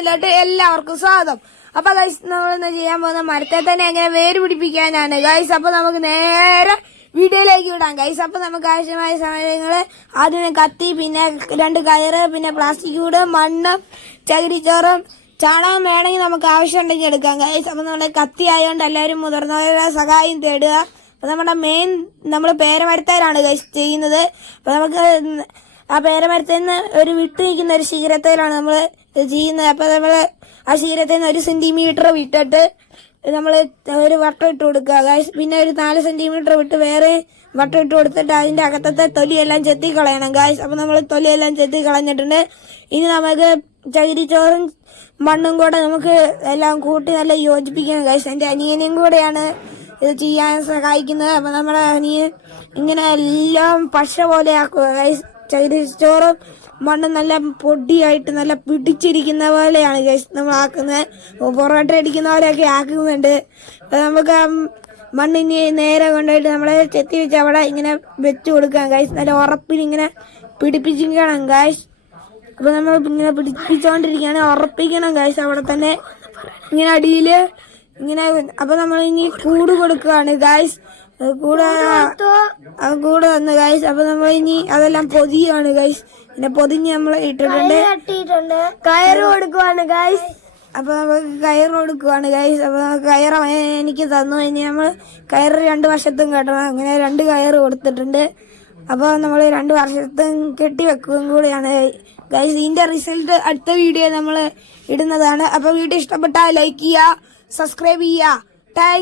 ചാനലിലോട്ട് എല്ലാവർക്കും സ്വാഗതം. അപ്പൊ ഗൈസ് നമ്മളിന്ന് ചെയ്യാൻ പോകുന്ന മരത്തെ തന്നെ എങ്ങനെ വേര് പിടിപ്പിക്കാനാണ് ഗൈസ്. അപ്പൊ നമുക്ക് നേരെ വീഡിയോയിലേക്ക് വിടാം ഗൈസ്. അപ്പൊ നമുക്ക് ആവശ്യമായ സാധനങ്ങള് ആദ്യം കത്തി, പിന്നെ 2 കയറ്, പിന്നെ പ്ലാസ്റ്റിക് കൂട്, മണ്ണും ചകിരിച്ചോറും ചാണകം വേണമെങ്കിൽ നമുക്ക് ആവശ്യമുണ്ടെങ്കിൽ എടുക്കാം ഗൈസ്. അപ്പൊ നമ്മുടെ കത്തി ആയതുകൊണ്ട് എല്ലാവരും മുതിർന്നവരുടെ സഹായം തേടുക. അപ്പൊ നമ്മുടെ നമ്മൾ പേരമരത്തേലാണ് ഗൈസ് ചെയ്യുന്നത്. അപ്പൊ നമുക്ക് ആ പേരമരത്തിൽ നിന്ന് ഒരു വിട്ടു നിൽക്കുന്ന ഒരു ശീരത്തിലാണ് നമ്മൾ ചെയ്യുന്നത്. അപ്പൊ നമ്മള് ആ ശീരത്തിൽ നിന്ന് 1 സെന്റിമീറ്റർ വിട്ടിട്ട് നമ്മൾ ഒരു വട്ടം ഇട്ട് കൊടുക്കുക ഗൈസ്. പിന്നെ ഒരു 4 സെന്റിമീറ്റർ വിട്ട് വേറെ വട്ടം ഇട്ട് കൊടുത്തിട്ട് അതിന്റെ അകത്തത്തെ തൊലിയെല്ലാം ചെത്തി കളയണം ഗൈസ്. അപ്പൊ നമ്മൾ തൊലിയെല്ലാം ചെത്തി കളഞ്ഞിട്ടുണ്ട്. ഇനി നമുക്ക് ചകിരിച്ചോറും മണ്ണും കൂടെ നമുക്ക് എല്ലാം കൂട്ടി നല്ല യോജിപ്പിക്കണം ഗൈസ്. എന്റെ അനിയനും കൂടെയാണ് ഇത് ചെയ്യാൻ സഹായിക്കുന്നത്. അപ്പൊ നമ്മുടെ അനിയൻ ഇങ്ങനെ എല്ലാം പശ പോലെ ആക്കുക ഗൈസ്. ചകിരിച്ചോറും മണ്ണും നല്ല പൊടിയായിട്ട് നല്ല പിടിച്ചിരിക്കുന്ന പോലെയാണ് ഗൈസ് നമ്മൾ ആക്കുന്നത്. പൊറോട്ട അടിക്കുന്ന പോലെയൊക്കെ ആക്കുന്നുണ്ട്. അപ്പൊ നമുക്ക് മണ്ണിന് നേരെ കൊണ്ടുപോയിട്ട് നമ്മളെ ചെത്തി വെച്ച് അവിടെ ഇങ്ങനെ വെച്ച് കൊടുക്കാം ഗൈസ്. നല്ല ഉറപ്പിൽ ഇങ്ങനെ പിടിപ്പിച്ചിരിക്കണം ഗൈസ്. അപ്പൊ നമ്മൾ ഇങ്ങനെ പിടിപ്പിച്ചോണ്ടിരിക്കുകയാണ്, ഉറപ്പിക്കണം ഗൈസ് അവിടെ തന്നെ ഇങ്ങനെ അടിയില് ഇങ്ങനെ. അപ്പൊ നമ്മൾ ഇനി കൂട് കൊടുക്കുകയാണ് ഗൈസ്. കൂടെ വന്ന് ഗൈസ്. അപ്പൊ നമ്മൾ ഇനി അതെല്ലാം പൊതിയാണ് ഗൈസ്. പിന്നെ പൊതിഞ്ഞ് നമ്മൾ ഇട്ടിട്ടുണ്ട്. കയറ് കൊടുക്കുവാണ് ഗൈസ്. അപ്പൊ നമുക്ക് കയറ് കൊടുക്കുവാണ് ഗൈസ്. അപ്പൊ കയറ് എനിക്ക് തന്നു. ഇനി നമ്മൾ കയറ് 2 വശത്തും കെട്ടണം. അങ്ങനെ 2 കയറ് കൊടുത്തിട്ടുണ്ട്. അപ്പൊ നമ്മൾ 2 വശത്തും കെട്ടി വെക്കുകയും കൂടിയാണ് ഗൈസ്. ഇതിന്റെ റിസൾട്ട് അടുത്ത വീഡിയോ നമ്മൾ ഇടുന്നതാണ്. അപ്പൊ വീഡിയോ ഇഷ്ടപ്പെട്ടാൽ ലൈക്ക് ചെയ്യുക, സബ്സ്ക്രൈബ് ചെയ്യുക. താങ്ക്